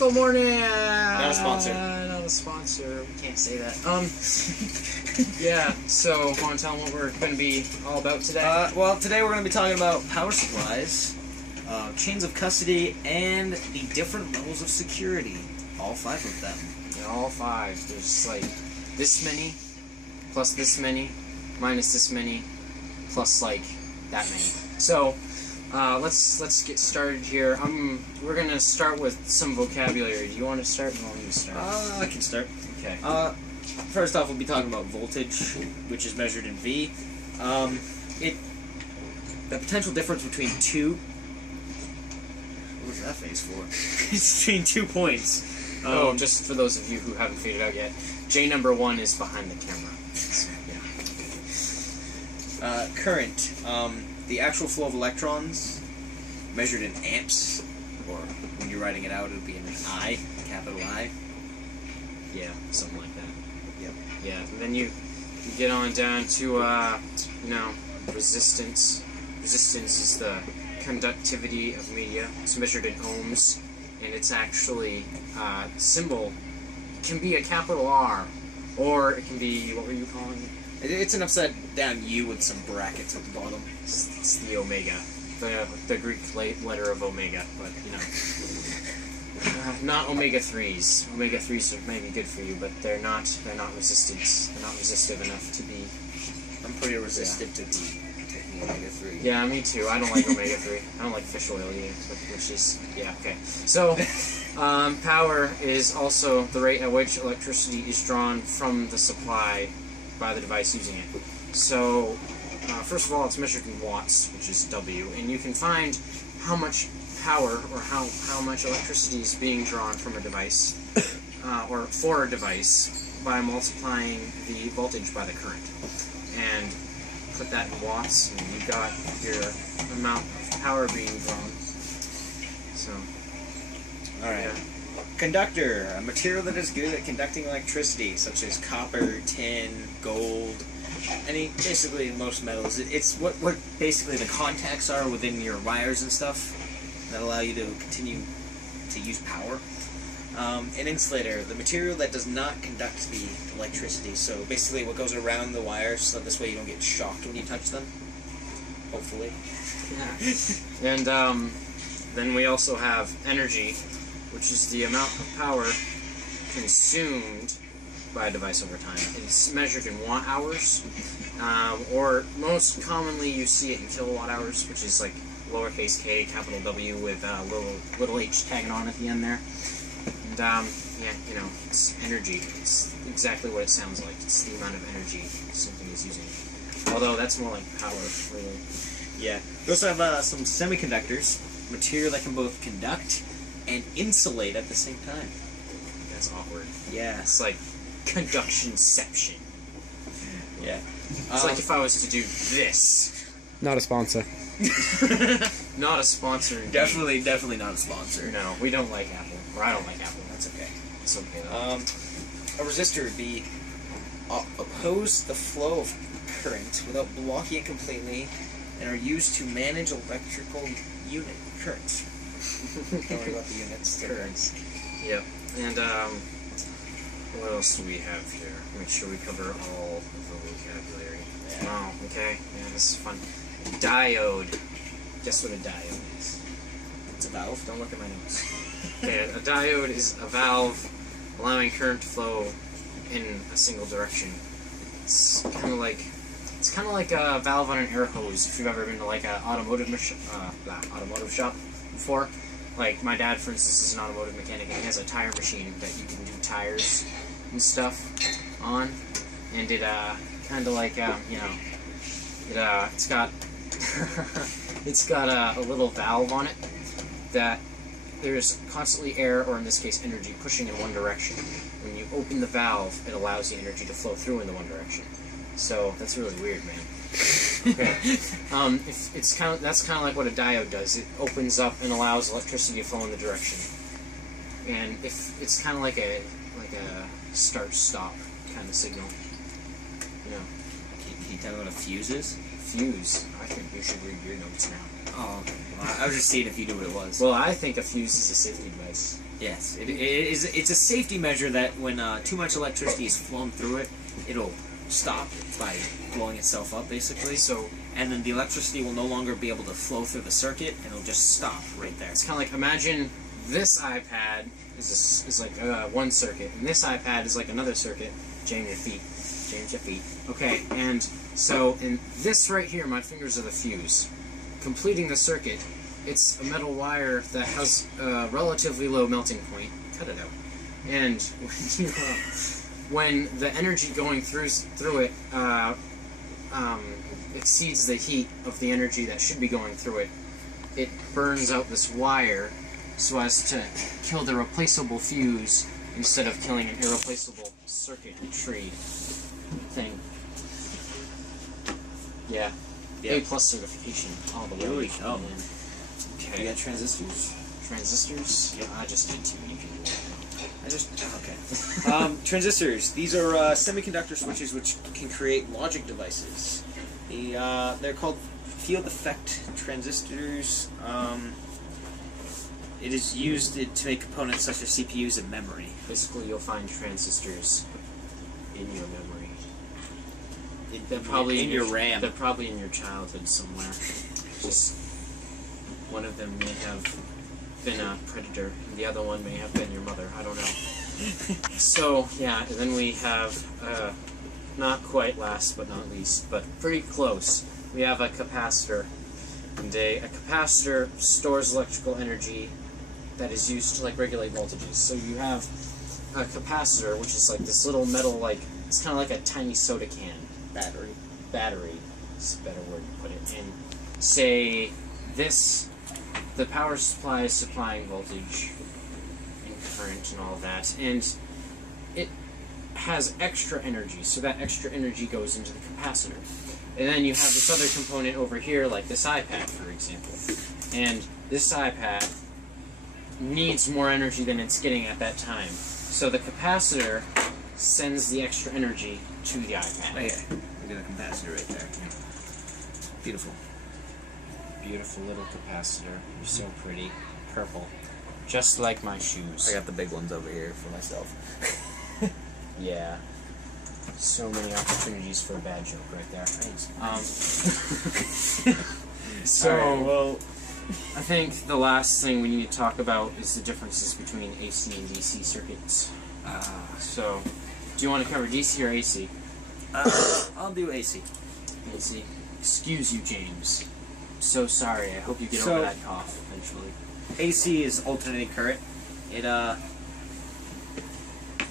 Miracle Morning! Not a sponsor. Not a sponsor. We can't say that. Yeah, so want to tell them what we're going to be all about today? Well, today we're going to be talking about power supplies, chains of custody, and the different levels of security. All 5 of them. Yeah, all 5. There's like this many, plus this many, minus this many, plus like that many. So, let's get started here. We're gonna start with some vocabulary. Do you want to start? Or want me to start? I can start. Okay. First off, we'll be talking about voltage, which is measured in V. The potential difference between two. What was that face for? It's between 2 points. Just for those of you who haven't figured it out yet, J number 1 is behind the camera. So, yeah. Current. The actual flow of electrons, measured in amps, or when you're writing it out, it'll be in an I, capital I. Yeah, something like that. Yep. Yeah, and then you get on down to, resistance. Resistance is the conductivity of media. It's measured in ohms, and it's actually, symbol can be a capital R, or it can be, what were you calling it? It's an upside down U with some brackets at the bottom. It's the omega, the Greek letter of omega, but not omega 3s. Omega 3s are maybe good for you, but they're not resistant. They're not resistive enough to be. I'm pretty resistant to taking omega 3. Yeah, me too. I don't like omega 3. I don't like fish oil either, which is okay. So, power is also the rate at which electricity is drawn from the supply by the device using it. So, first of all, it's measured in watts, which is W, and you can find how much power or how much electricity is being drawn from a device, or for a device, by multiplying the voltage by the current. And put that in watts, and you got your amount of power being drawn. So, alright. Yeah. Conductor, a material that is good at conducting electricity, such as copper, tin, gold, basically most metals. It's what basically the contacts are within your wires and stuff that allow you to continue to use power. An insulator, the material that does not conduct the electricity, so basically what goes around the wires, so this way you don't get shocked when you touch them, hopefully. Yeah. And then we also have energy, which is the amount of power consumed by a device over time. It's measured in watt-hours, or most commonly you see it in kilowatt-hours, which is like lowercase k, capital W with little h tagging on at the end there. And yeah, it's energy. It's exactly what it sounds like. It's the amount of energy something is using. Although that's more like power, really. Yeah. We also have some semiconductors, material that can both conduct and insulate at the same time. That's awkward. Yeah. It's like conductionception. Yeah. It's like if I was to do this. Not a sponsor. Not a sponsor. Indeed. Definitely not a sponsor. No, we don't like Apple. Or I don't like Apple. That's okay. It's okay though. A resistor would be oppose the flow of current without blocking it completely, and are used to manage electrical unit currents. Don't worry about the units. Currents. Yep. And what else do we have here? Make sure we cover all of the vocabulary. Yeah. Wow. Okay. Yeah, this is fun. Diode. Guess what a diode is? It's a valve. Don't look at my notes. Okay, a diode is a valve allowing current to flow in a single direction. It's kind of like a valve on an air hose. If you've ever been to like an automotive shop before, like my dad, for instance, is an automotive mechanic, and he has a tire machine that you can do tires and stuff on, and it kind of like it's got it's got a little valve on it that there's constantly air, or in this case energy, pushing in one direction. When you open the valve, it allows the energy to flow through in the one direction. So that's really weird, man. Okay. That's kind of like what a diode does. It opens up and allows electricity to flow in the direction. And if it's kind of like a start-stop kind of signal. Can you tell me what a fuse is? Fuse. I think you should read your notes now. Oh, okay. Well, I was just seeing if you knew what it was. Well, I think a fuse is a safety device. Yes, it is. It's a safety measure that when too much electricity is flown through it, it'll stop by blowing itself up, basically. So, and then the electricity will no longer be able to flow through the circuit, and it'll just stop right there. it's kind of like, imagine this iPad is like one circuit, and this iPad is like another circuit. Jam your feet. Okay, and so in this right here, my fingers are the fuse. Completing the circuit, it's a metal wire that has a relatively low melting point. Cut it out. And when the energy going through it exceeds the heat of the energy that should be going through it, it burns out this wire so as to kill the replaceable fuse instead of killing an irreplaceable circuitry thing. Yeah. A+ certification all the way. Really? Oh. Okay. You got transistors? Transistors? Yeah. I just did too many people. Okay. Transistors. These are semiconductor switches which can create logic devices. They're called field effect transistors. It is used to make components such as CPUs and memory. Basically, you'll find transistors in your memory. They're probably in your RAM. They're probably in your childhood somewhere. Just one of them may have been a predator, and the other one may have been your mother. I don't know. So yeah, and then we have not quite last but not least, but pretty close. We have a capacitor, and a capacitor stores electrical energy that is used to like regulate voltages. So you have a capacitor, which is like this little metal, like it's kind of like a tiny soda can. Battery is a better word to put it. And say this, the power supply is supplying voltage and current and all of that, and it has extra energy, so that extra energy goes into the capacitor. And then you have this other component over here, like this iPad, for example. And this iPad needs more energy than it's getting at that time. So the capacitor sends the extra energy to the iPad. Oh, yeah. Look at the capacitor right there. Beautiful. Beautiful little capacitor. You're so pretty. Purple. Just like my shoes. I got the big ones over here for myself. Yeah. So many opportunities for a bad joke right there. So, right, well, I think the last thing we need to talk about is the differences between AC and DC circuits. So, do you want to cover DC or AC? I'll do AC. AC. Excuse you, James. I'm so sorry. I hope you get over that cough eventually. AC is alternating current.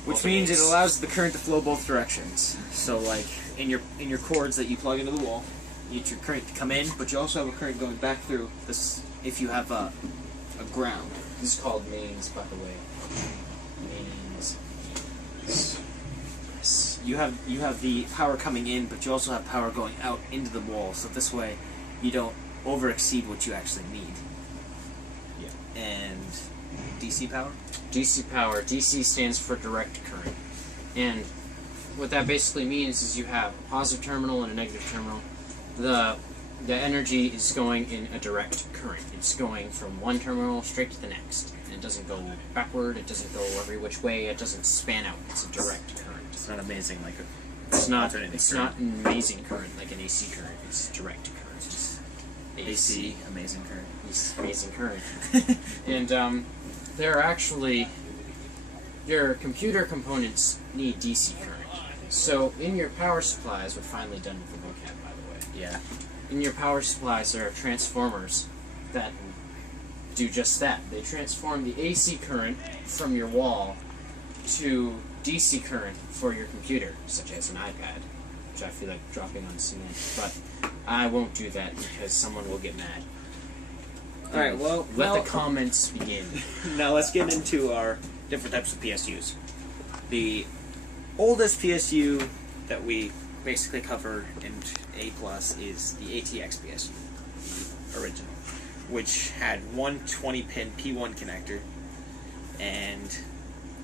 Which means it allows the current to flow both directions. So, like in your cords that you plug into the wall, you get your current to come in, but you also have a current going back through this. If you have a ground, This is called mains, by the way. Mains. Yes. you have the power coming in, but you also have power going out into the wall. So this way, you don't over exceed what you actually need. Yeah. And DC power. DC power. DC stands for direct current. And what that basically means is you have a positive terminal and a negative terminal. The energy is going in a direct current. It's going from one terminal straight to the next. And it doesn't go backward, it doesn't go every which way, it doesn't span out. It's a direct current. It's not amazing like a. It's not an amazing current like an AC current. It's direct current. It's AC amazing current. It's amazing current. And there are actually your computer components need DC current. So in your power supplies, we're finally done with the vocab, by the way. Yeah. In your power supplies, there are transformers that do just that. They transform the AC current from your wall to DC current for your computer, such as an iPad, which I feel like dropping on cement, but I won't do that because someone will get mad. Alright, well... Let the comments begin. Now let's get into our different types of PSUs. The oldest PSU that we basically cover in A+ is the ATX PSU, the original, which had one 20-pin P1 connector and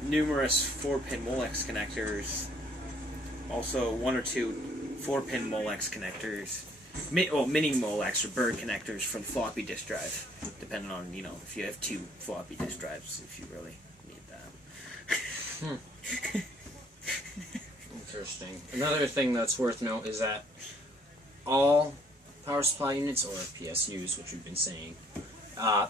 numerous 4-pin Molex connectors, also one or two 4-pin Molex connectors, mini Molex or bird connectors for the floppy disk drive, depending on, if you have two floppy disk drives, if you really Interesting. Another thing that's worth note is that all power supply units, or PSUs, which we've been saying,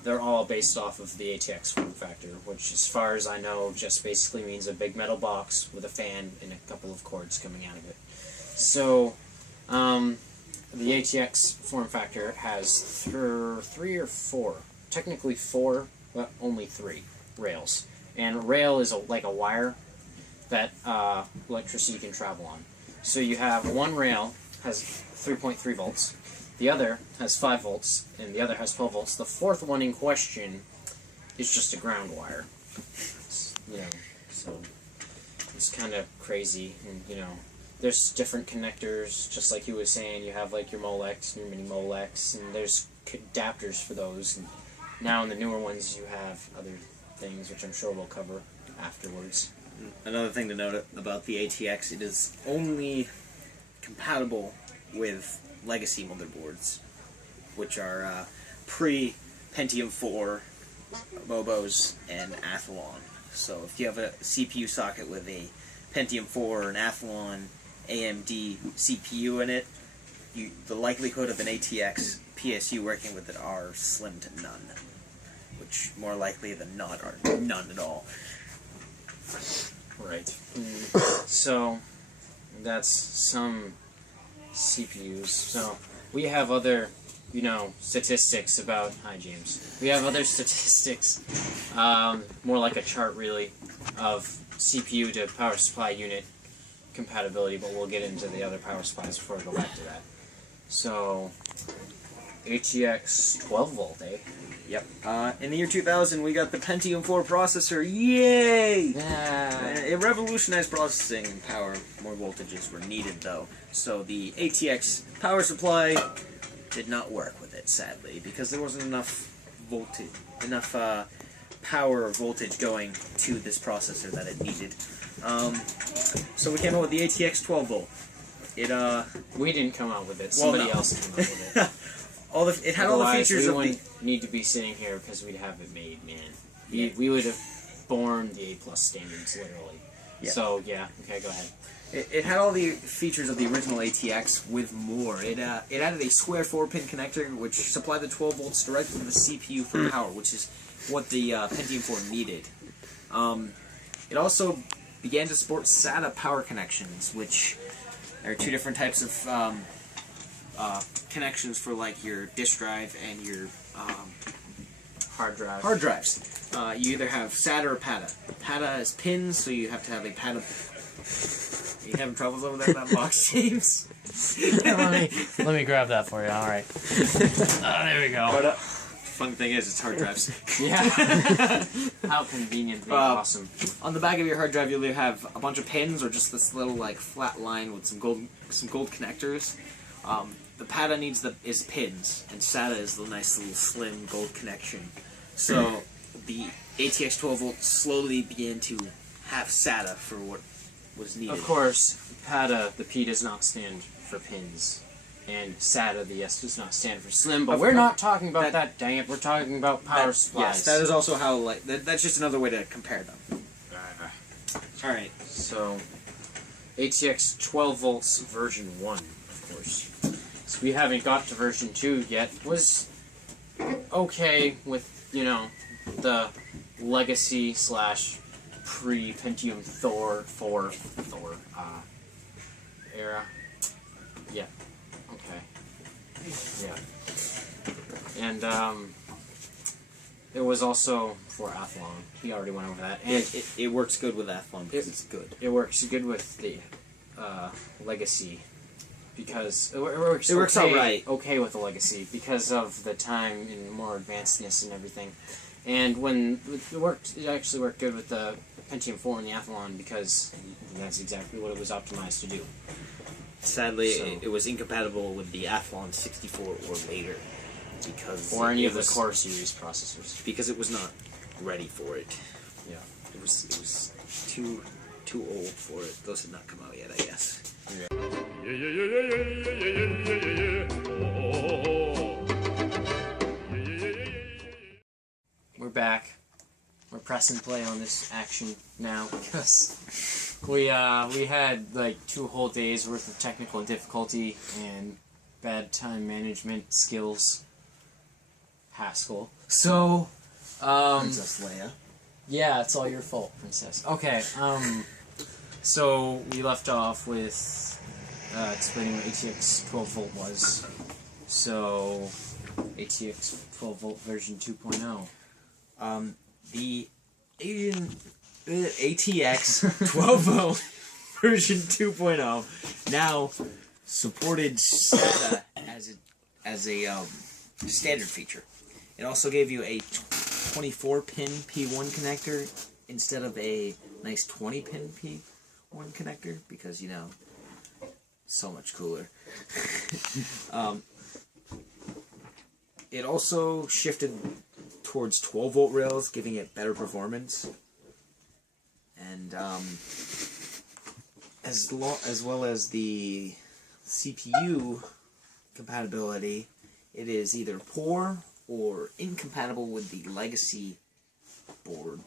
they're all based off of the ATX form factor, which, as far as I know, just basically means a big metal box with a fan and a couple of cords coming out of it. So, the ATX form factor has three or four, technically four, but only three rails. And rail is like a wire that electricity can travel on. So you have one rail has 3.3 volts, the other has 5 volts, and the other has 12 volts. The fourth one in question is just a ground wire. So it's kind of crazy, and there's different connectors, just like you were saying. You have like your Molex and your mini Molex, and there's adapters for those. And now in the newer ones you have other things, which I'm sure we'll cover afterwards. Another thing to note about the ATX, it is only compatible with legacy motherboards, which are pre-Pentium 4 Mobos and Athlon. So if you have a CPU socket with a Pentium 4 or an Athlon AMD CPU in it, the likelihood of an ATX PSU working with it are slim to none, which more likely than not are none at all. Right. So that's some CPUs. So we have other, statistics about. Hi, James. We have other statistics, more like a chart, really, of CPU to power supply unit compatibility. But we'll get into the other power supplies before we go back to that. So ATX 12 volt, eh? Yep. In the year 2000, we got the Pentium 4 processor. Yay! Yeah. It revolutionized processing and power. More voltages were needed, though. So the ATX power supply did not work with it, sadly, because there wasn't enough power or voltage going to this processor that it needed. So we came out with the ATX 12 volt. We didn't come out with it. Somebody else came up with it. It had all the features of the... need to be sitting here because we'd have it made, man. We would have borne the A+ standards, literally. Yeah. So, yeah. Okay, go ahead. It had all the features of the original ATX with more. It added a square 4-pin connector, which supplied the 12 volts directly to the CPU for power, which is what the Pentium 4 needed. It also began to support SATA power connections, which are two different types of connections for like your disk drive and your hard drives. You either have SATA or PATA. PATA has pins, so you have to have a PATA. Are you having troubles over there in that box, James? let me grab that for you. All right. There we go. But, fun thing is, it's hard drives. Yeah. How convenient. Awesome. On the back of your hard drive, you'll either have a bunch of pins or just this little like flat line with some gold connectors. The PATA is pins, and SATA is the nice little slim gold connection. So the ATX 12 volt slowly began to have SATA for what was needed. Of course, PATA, the P does not stand for pins, and SATA, the S does not stand for slim. But we're not talking about that. Dang it, we're talking about power supplies. Yes, that is also how that's just another way to compare them. All right. So ATX 12 volts version 1, of course. So we haven't got to version 2 yet. Was okay with, the legacy / pre-Pentium 4 era. Yeah. Okay. Yeah. And it was also for Athlon. We already went over that. And it works good with Athlon because it's good. It works good with the legacy. Because it works okay with the legacy because of the time and more advancedness and everything. And when it actually worked good with the Pentium 4 and the Athlon because that's exactly what it was optimized to do. Sadly, it was incompatible with the Athlon 64 or later or any of the Core series processors because it was not ready for it. Yeah, it was too old for it. Those had not come out yet, I guess. Yeah. We're back. We're press and play on this action now because we had like 2 whole days worth of technical difficulty and bad time management skills. Haskell. So, Princess Leia. yeah, it's all your fault, Princess. Okay, so we left off with explaining what ATX 12 volt was. So, ATX 12 volt version 2.0. The ATX 12 volt version 2.0 now supported SATA as a standard feature. It also gave you a 24-pin P1 connector instead of a nice 20-pin P1 connector because, you know, so much cooler. It also shifted towards 12-volt rails, giving it better performance. And as well as the CPU compatibility, it is either poor or incompatible with the legacy board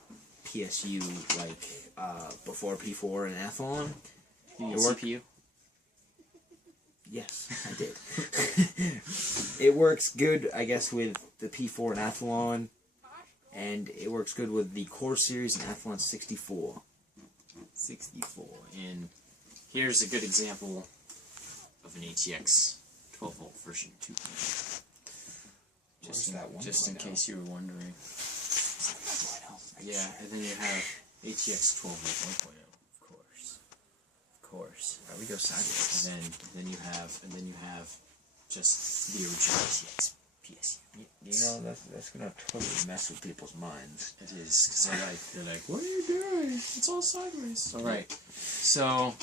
PSU, like before P4 and Athlon. You mean CPU? Yes, I did. It works good, I guess, with the P4 and Athlon, and it works good with the Core Series and Athlon 64. 64, and here's a good example of an ATX 12 volt version 2.0. Just in case you were wondering. Yeah, and then you have ATX 12 volt 1.0, of course. Right, we go sideways. And then you have just the original ATX PSU. You know, that's gonna totally mess with people's minds. It is, because they're like, what are you doing? It's all sideways. Alright, so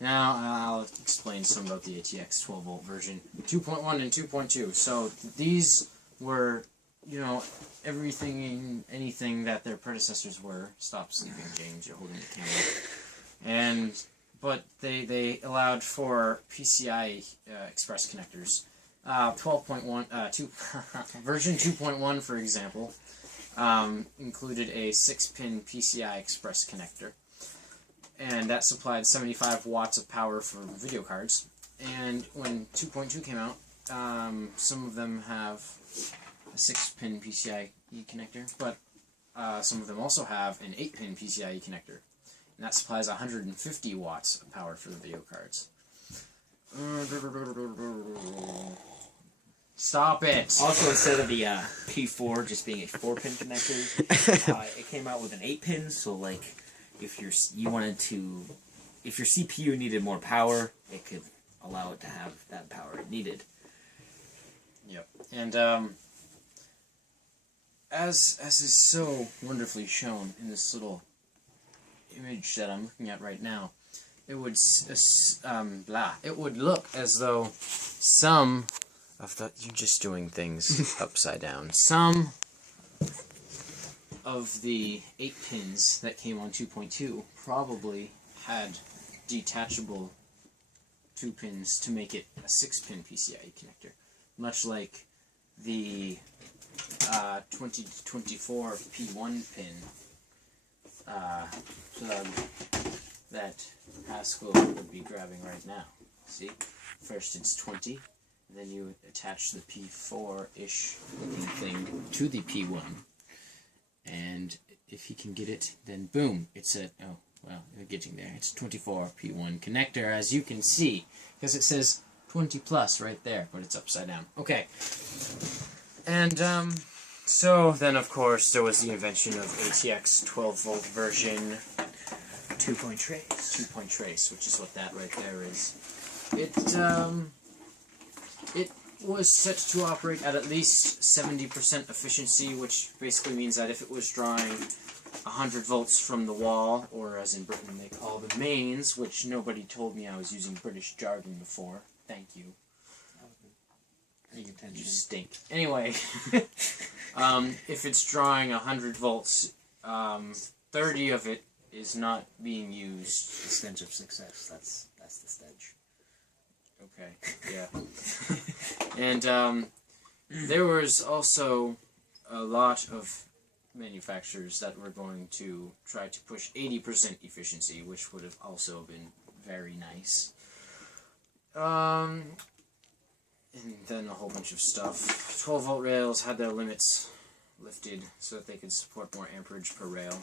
now I'll explain some about the ATX 12 volt version 2.1 and 2.2. So these were, you know, everything and anything that their predecessors were. Stop sleeping, James, you're holding the camera. But they allowed for PCI Express connectors. 12.1, version 2.1, for example, included a 6-pin PCI Express connector, and that supplied 75 watts of power for video cards. And when 2.2 came out, some of them have a 6-pin PCIe connector, but some of them also have an 8-pin PCIe connector, and that supplies 150 watts of power for the video cards. Stop it! Also, instead of the P4 just being a 4-pin connector, it came out with an 8-pin. So, like, if your CPU needed more power, it could allow it to have that power it needed. Yep. And as is so wonderfully shown in this little image that I'm looking at right now, it would look as though some of the... You're just doing things upside down. Some of the 8 pins that came on 2.2 probably had detachable 2 pins to make it a 6-pin PCIe connector. Much like the 2024 P1 pin plug that Haskell would be grabbing right now. See? First it's 20, then you attach the P4-ish looking thing to the P1, and if he can get it, then boom, it's a, oh, well, you're getting there. It's 24 P1 connector, as you can see, because it says 20 plus right there, but it's upside down. Okay. And, so then, of course, there was the invention of ATX 12 volt version 2-point trace. 2-point trace, which is what that right there is. It was set to operate at least 70% efficiency, which basically means that if it was drawing 100 volts from the wall, or as in Britain they call the mains, which nobody told me I was using British jargon before. Thank you. You stink. Anyway, if it's drawing 100 volts, 30 of it is not being used. The stench of success. That's the stench. Okay, yeah. And there was also a lot of manufacturers that were going to try to push 80% efficiency, which would have also been very nice. And then a whole bunch of stuff. 12-volt rails had their limits lifted so that they could support more amperage per rail,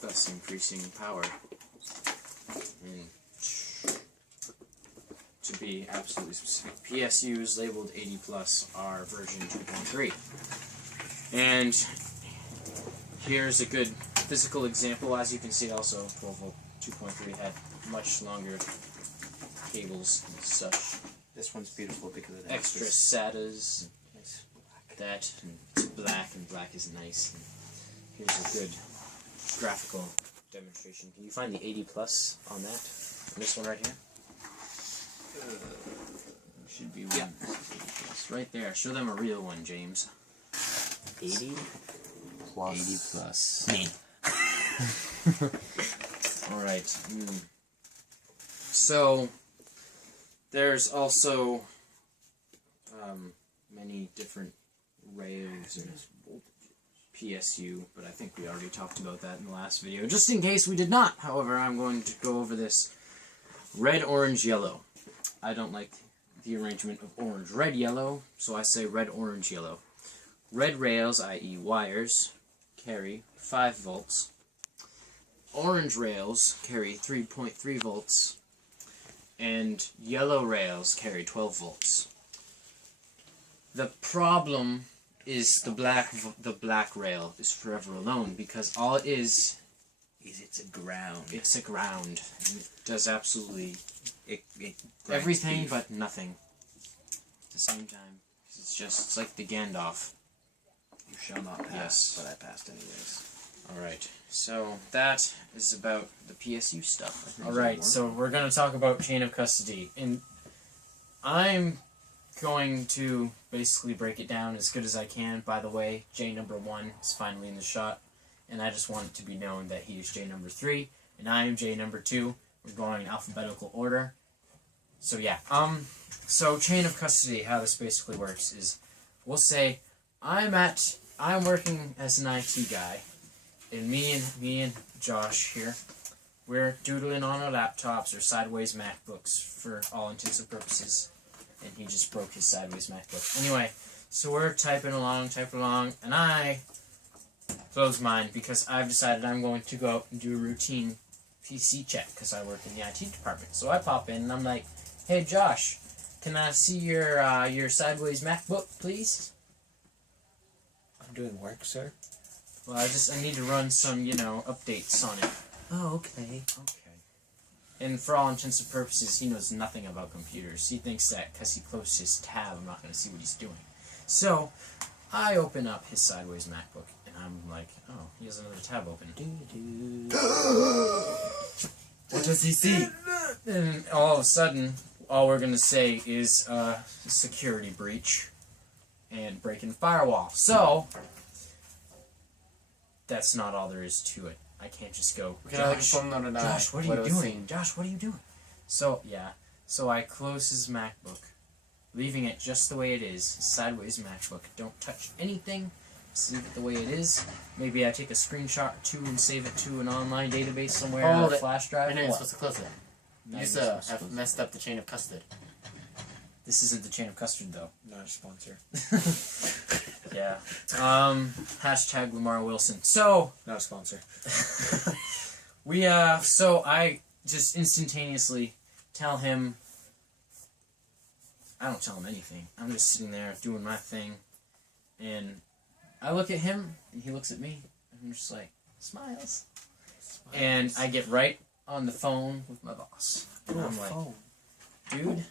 thus increasing power. And to be absolutely specific, PSUs labeled 80 plus are version 2.3. And here's a good physical example. As you can see, also 12-volt 2.3 had much longer cables and such. This one's beautiful because it has Extra SATAs. That, and it's black, and black is nice. And here's a good graphical demonstration. Can you find the 80 plus on that? On this one right here? Should be one. 80 plus. Right there. Show them a real one, James. 80 plus. 80 plus. Me. Alright. So, there's also many different rails and PSU, but I think we already talked about that in the last video. Just in case we did not, however, I'm going to go over this red, orange, yellow. I don't like the arrangement of orange, red, yellow, so I say red, orange, yellow. Red rails, i.e. wires, carry 5 volts. Orange rails carry 3.3 volts. And yellow rails carry 12 volts. The problem is the black rail is forever alone, because all it is it's a ground. It's a ground. And it does absolutely It everything beef. but nothing at the same time. It's like the Gandalf. You shall not pass, Yes. but I passed anyways. Alright, so that is about the PSU stuff. There's Alright, more. so we're going to talk about chain of custody. And I'm going to basically break it down as good as I can. By the way, J number 1 is finally in the shot, and I just want it to be known that he is J number 3, and I am J number 2. We're going in alphabetical order. So yeah, so chain of custody, how this basically works is, we'll say, I'm working as an IT guy, and me and Josh here, we're doodling on our laptops or sideways MacBooks for all intents and purposes. And he just broke his sideways MacBook. Anyway, so we're typing along, and I close mine because I've decided I'm going to go out and do a routine PC check because I work in the IT department. So I pop in and I'm like, "Hey Josh, can I see your sideways MacBook, please?" I'm doing work, sir. Well, I need to run some, updates on it. Oh, okay. Okay. And for all intents and purposes, he knows nothing about computers. He thinks that because he closed his tab, I'm not going to see what he's doing. So, I open up his sideways MacBook, and I'm like, oh, he has another tab open. What does he see? And all of a sudden, all we're going to say is security breach and breaking firewall. So, that's not all there is to it. I can't just go, Josh, what are you doing? Josh, what are you doing? So, yeah. So I close his MacBook, leaving it just the way it is, sideways MacBook. Don't touch anything. Just leave it the way it is. Maybe I take a screenshot or two and save it to an online database somewhere on a flash drive. You're not supposed to close it. You just have messed up the chain of custody. This isn't the chain of custard, though. Not a sponsor. Yeah. Hashtag Lamar Wilson. So, Not a sponsor. so I just instantaneously tell him, I don't tell him anything. I'm just sitting there doing my thing, and I look at him, and he looks at me, and I'm just like, smiles. And I get right on the phone with my boss. And I'm like, dude,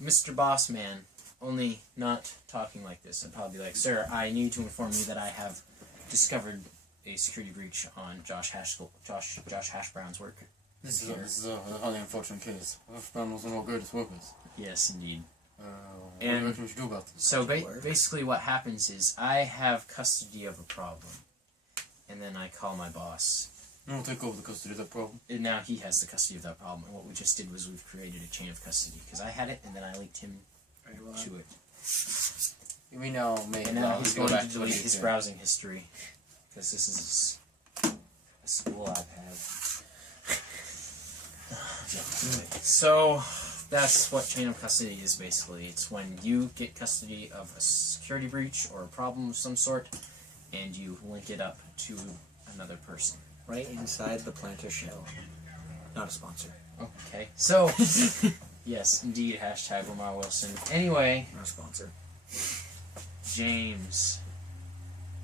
Mr. Boss Man, only not talking like this. I'd probably be like, sir, I need to inform you that I have discovered a security breach on Josh Hashbrown's work. This is a highly unfortunate case. Hashbrown was one of our greatest workers. Yes, indeed. What do you reckon we should do about this? So basically what happens is I have custody of a problem, and then I call my boss. We'll take over the custody of that problem. And now he has the custody of that problem. And what we just did was we've created a chain of custody, because I had it, and then I linked him to it. We know, maybe. And now he's going to delete his browsing history. Because this is a school iPad. So, that's what chain of custody is basically. It's when you get custody of a security breach or a problem of some sort, and you link it up to another person. Right inside the planter shell. Not a sponsor. Okay. So, yes, indeed, hashtag Lamar Wilson. Anyway. Not a sponsor. James,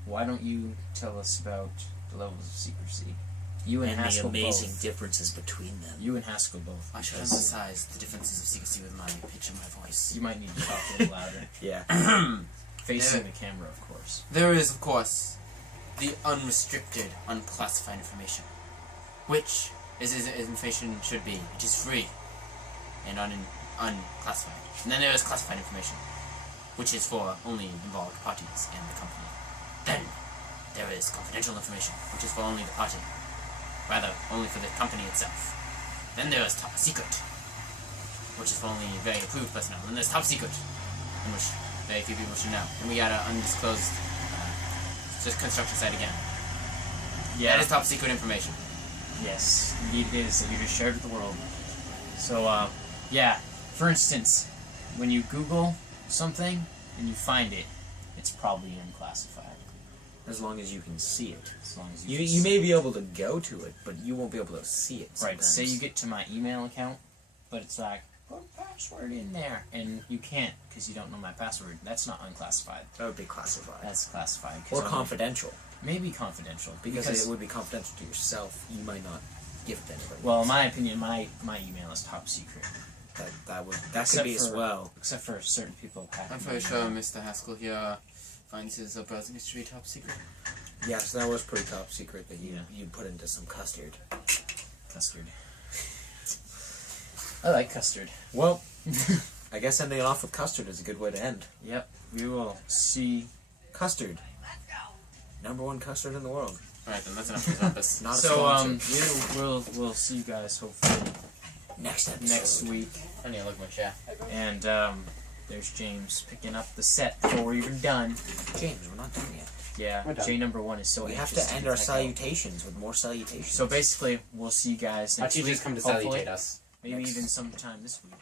why don't you tell us about the levels of secrecy? You and Haskell the amazing both. differences between them. You and Haskell both. I should emphasize the differences of secrecy with my pitch and my voice. You might need to talk a little louder. Yeah. Facing the camera, of course. There is, of course, the unrestricted, unclassified information, which is information should be. It is free and unclassified. And then there is classified information, which is for only involved parties and the company. Then there is confidential information, which is for only the party. Rather, only for the company itself. Then there is top secret, which is for only very approved personnel. Then there's top secret, in which very few people should know. And we got an undisclosed construction site again. Yeah. That is top secret information. Yes, indeed it is, that you just shared with the world. So, yeah. For instance, when you Google something and you find it, it's probably unclassified. As long as you can see it. As long as you may be able to go to it, but you won't be able to see it sometimes. Right, say you get to my email account, but it's like, put a password in there, and you can't because you don't know my password. That's not unclassified. That would be classified. That's classified. Or confidential. Maybe confidential. Because it would be confidential to yourself. You might not give it to anybody. Well, in my opinion, my email is top secret. That could be as well. Except for certain people. I'm pretty sure Mr. Haskell here finds his browsing history top secret. Yes, that was pretty top secret that you put into some custard. Custard. I like custard. Well, I guess ending it off with custard is a good way to end. Yep, we will see custard. #1 custard in the world. Alright then, that's enough for this. Not a sponsor. We'll see you guys hopefully next episode. Next week. I need to look at my chat. And there's James picking up the set before we're even done. James, we're not done yet. Yeah, J1 is so we have to end our salutations with more salutations. So basically, we'll see you guys next week. Our teachers come to salutate us. Maybe even sometime this week.